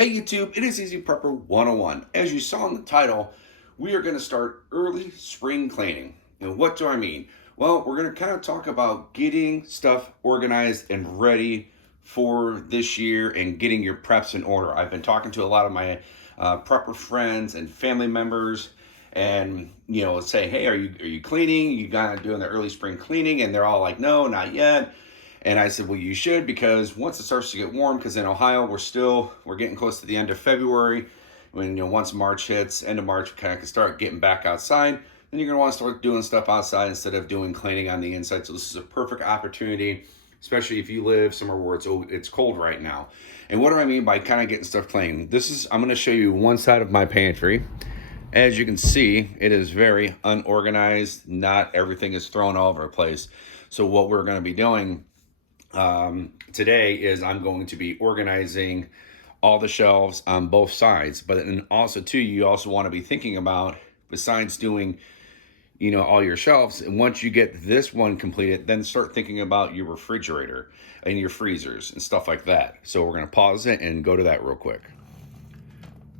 Hey YouTube, it is Easy Prepper 101. As you saw in the title, we are going to start early spring cleaning. And what do I mean? Well, we're going to kind of talk about getting stuff organized and ready for this year and getting your preps in order. I've been talking to a lot of my prepper friends and family members and say, hey, are you cleaning? You got doing the early spring cleaning? And they're all like, no, not yet. And I said, well, you should, because once it starts to get warm, because in Ohio, we're getting close to the end of February. When, once March hits, end of March, we kind of can start getting back outside. Then you're going to want to start doing stuff outside instead of doing cleaning on the inside. So this is a perfect opportunity, especially if you live somewhere where it's cold right now. And what do I mean by kind of getting stuff clean? I'm going to show you one side of my pantry. As you can see, it is very unorganized. Not everything is thrown all over the place. So what we're going to be doing today is I'm going to be organizing all the shelves on both sides. But and also too, you also want to be thinking about, besides doing all your shelves, and once you get this one completed, then start thinking about your refrigerator and your freezers and stuff like that. So we're going to pause it and go to that real quick.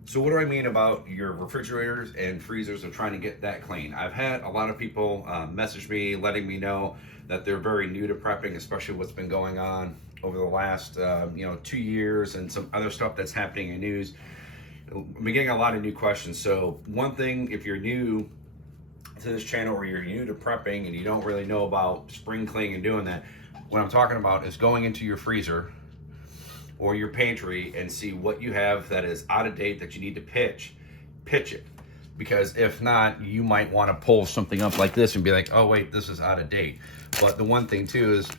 So what do I mean about your refrigerators and freezers of trying to get that clean? I've had a lot of people message me letting me know that they're very new to prepping, especially what's been going on over the last 2 years and some other stuff that's happening in news. I'm getting a lot of new questions. So one thing, if you're new to this channel or you're new to prepping and you don't really know about spring cleaning and doing that, what I'm talking about is going into your freezer or your pantry and see what you have that is out of date that you need to pitch it. Because if not, you might want to pull something up like this and be like, oh wait, this is out of date. But the one thing too is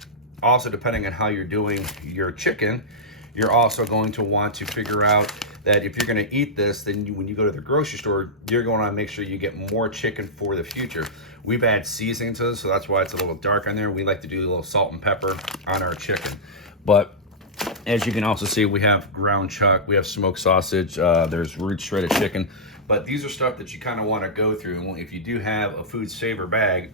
also, depending on how you're doing your chicken, you're also going to want to figure out that if you're going to eat this, then when you go to the grocery store, you're going to make sure you get more chicken for the future. We've added seasoning to this, so that's why it's a little dark on there. We like to do a little salt and pepper on our chicken. But as you can also see, we have ground chuck, we have smoked sausage, there's root shredded chicken. But these are stuff that you kind of want to go through. If you do have a food saver bag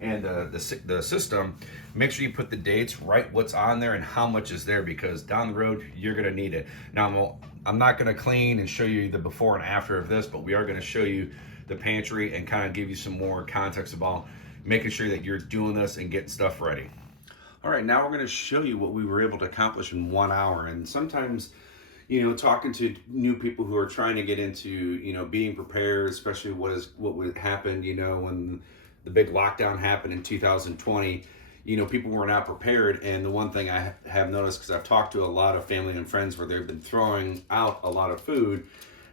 and the system, make sure you put the dates, write what's on there and how much is there, because down the road you're going to need it. Now I'm not going to clean and show you the before and after of this, but we are going to show you the pantry and kind of give you some more context about making sure that you're doing this and getting stuff ready. All right, now we're going to show you what we were able to accomplish in 1 hour. And sometimes, talking to new people who are trying to get into, being prepared, especially what would happen, when the big lockdown happened in 2020, people were not prepared. And the one thing I have noticed, because I've talked to a lot of family and friends where they've been throwing out a lot of food,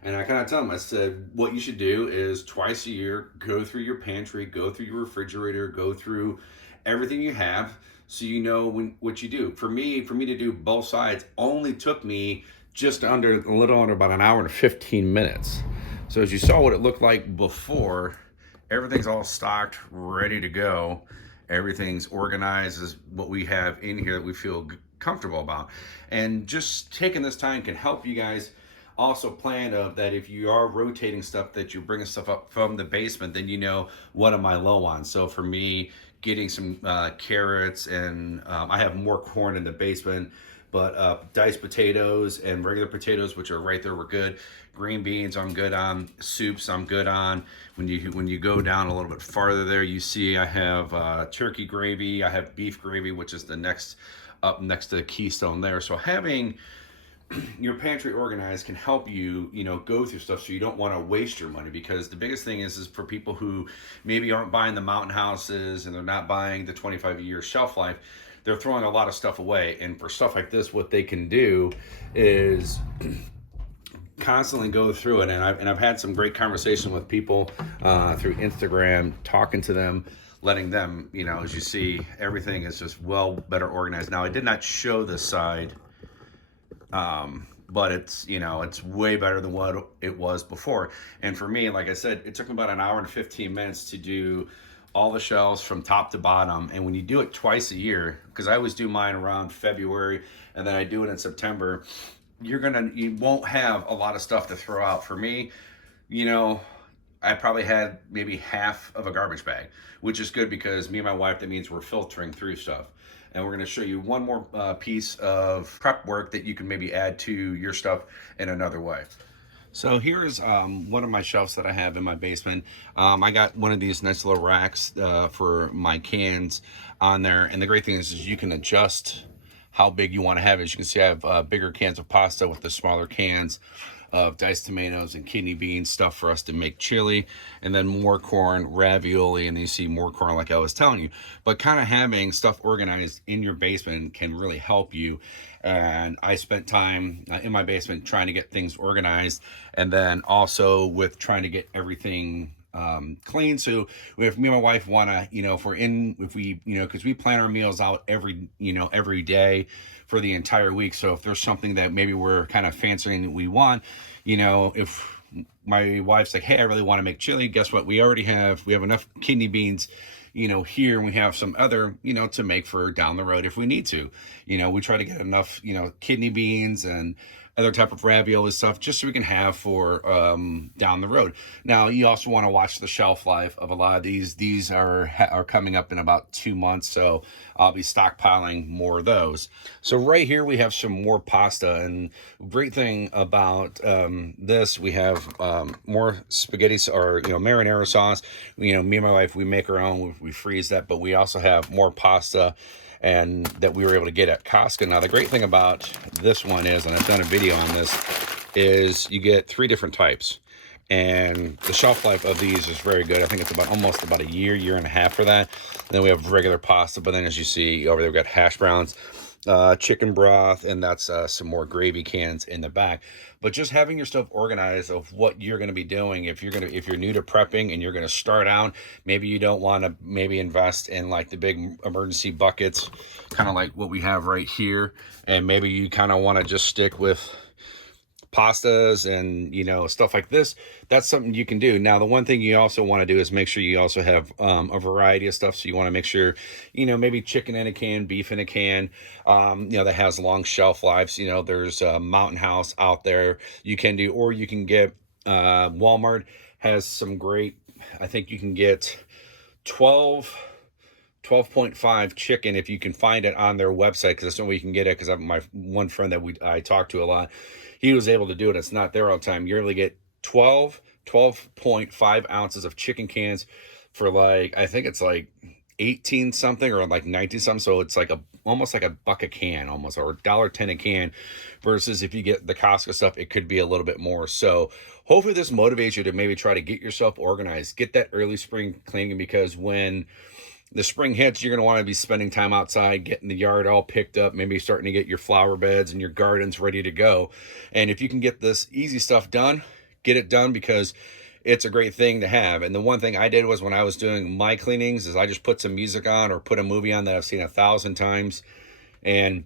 and I kind of tell them, I said, what you should do is twice a year, go through your pantry, go through your refrigerator, go through everything you have, so what you do. For me to do both sides only took me a little under about an hour and 15 minutes. So as you saw what it looked like before, everything's all stocked, ready to go. Everything's organized is what we have in here that we feel comfortable about. And just taking this time can help you guys also plan that if you are rotating stuff, that you're bringing stuff up from the basement, then what am I low on. So for me, getting some carrots and I have more corn in the basement, but diced potatoes and regular potatoes, which are right there, were good. Green beans I'm good on. Soups I'm good on. When you go down a little bit farther there, you see I have turkey gravy, I have beef gravy, which is up next to the Keystone there. So having your pantry organized can help you, go through stuff so you don't want to waste your money. Because the biggest thing is for people who maybe aren't buying the mountain houses and they're not buying the 25-year shelf life, they're throwing a lot of stuff away. And for stuff like this, what they can do is constantly go through it. And I've had some great conversation with people through Instagram, talking to them, letting them, as you see, everything is just better organized. Now, I did not show this side, but it's way better than what it was before. And for me, like I said, it took me about an hour and 15 minutes to do all the shelves from top to bottom. And when you do it twice a year, because I always do mine around February and then I do it in September, you won't have a lot of stuff to throw out. For me, I probably had maybe half of a garbage bag, which is good because me and my wife, that means we're filtering through stuff. And we're going to show you one more piece of prep work that you can maybe add to your stuff in another way. So here's one of my shelves that I have in my basement. I got one of these nice little racks for my cans on there. And the great thing is you can adjust how big you want to have it. As you can see, I have bigger cans of pasta with the smaller cans of diced tomatoes and kidney beans, stuff for us to make chili, and then more corn, ravioli, and then you see more corn like I was telling you. But kind of having stuff organized in your basement can really help you. And I spent time in my basement trying to get things organized, and then also with trying to get everything clean. So if me and my wife want to, if we, because we plan our meals out every day for the entire week. So if there's something that maybe we're kind of fancying that we want, if my wife's like, hey, I really want to make chili, guess what? We have enough kidney beans, here, and we have some other, to make for down the road if we need to. We try to get enough, kidney beans and other type of ravioli stuff just so we can have for down the road. Now, you also want to watch the shelf life of a lot of these. These are coming up in about 2 months, so I'll be stockpiling more of those. So right here we have some more pasta, and great thing about this, we have more spaghetti or marinara sauce. Me and my wife, we make our own. We freeze that, but we also have more pasta, and that we were able to get at Costco. Now, the great thing about this one is, and I've done a video on this, is you get 3 different types. And the shelf life of these is very good. I think it's almost about a year and a half for that. And then we have regular pasta, but then as you see over there, we've got hash browns, chicken broth, and that's some more gravy cans in the back. But just having your stuff organized of what you're going to be doing, if you're new to prepping and you're going to start out, maybe you don't want to invest in like the big emergency buckets, kind of like what we have right here, and maybe you kind of want to just stick with pastas and stuff like this. That's something you can do. Now, the one thing you also want to do is make sure you also have a variety of stuff. So you want to make sure maybe chicken in a can, beef in a can, that has long shelf lives. There's Mountain House out there you can do, or you can get Walmart has some great, I think you can get 12.5 chicken if you can find it on their website, because that's the way you can get it. Because my one friend that I talked to a lot, he was able to do it. It's not there all the time. You're able to get 12.5 ounces of chicken cans for I think it's like 18 something or like 19 something. So it's like almost like $1 a can, almost, or $1.10 a can, versus if you get the Costco stuff, it could be a little bit more. So hopefully this motivates you to maybe try to get yourself organized, get that early spring cleaning, because when the spring hits, you're going to want to be spending time outside, getting the yard all picked up, maybe starting to get your flower beds and your gardens ready to go. And if you can get this easy stuff done, get it done, because it's a great thing to have. And the one thing I did was, when I was doing my cleanings, is I just put some music on or put a movie on that I've seen 1,000 times and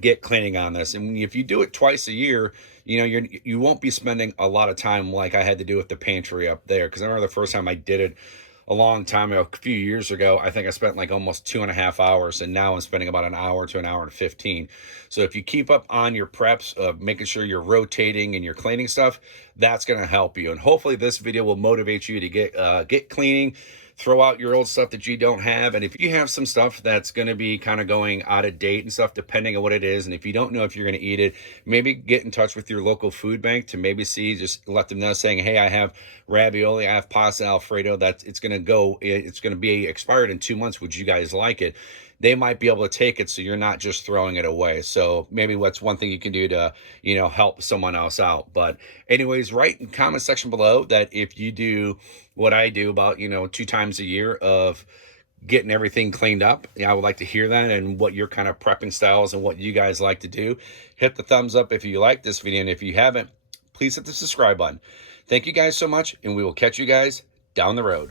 get cleaning on this. And if you do it twice a year, you won't be spending a lot of time like I had to do with the pantry up there. Because I remember the first time I did it a long time ago, a few years ago, I think I spent like almost 2.5 hours, and now I'm spending about an hour to an hour and 15. So if you keep up on your preps of making sure you're rotating and you're cleaning stuff, that's going to help you. And hopefully this video will motivate you to get cleaning, throw out your old stuff that you don't have. And if you have some stuff that's going to be kind of going out of date and stuff, depending on what it is, and if you don't know if you're going to eat it, maybe get in touch with your local food bank to maybe just let them know, saying, hey, I have ravioli, I have pasta Alfredo, it's going to be expired in 2 months. Would you guys like it? They might be able to take it, so you're not just throwing it away. So maybe what's one thing you can do to, help someone else out. But anyways, write in the comment section below that if you do what I do about, 2 times a year of getting everything cleaned up. I would like to hear that, and what your kind of prepping styles and what you guys like to do. Hit the thumbs up if you like this video, and if you haven't, please hit the subscribe button. Thank you guys so much, and we will catch you guys down the road.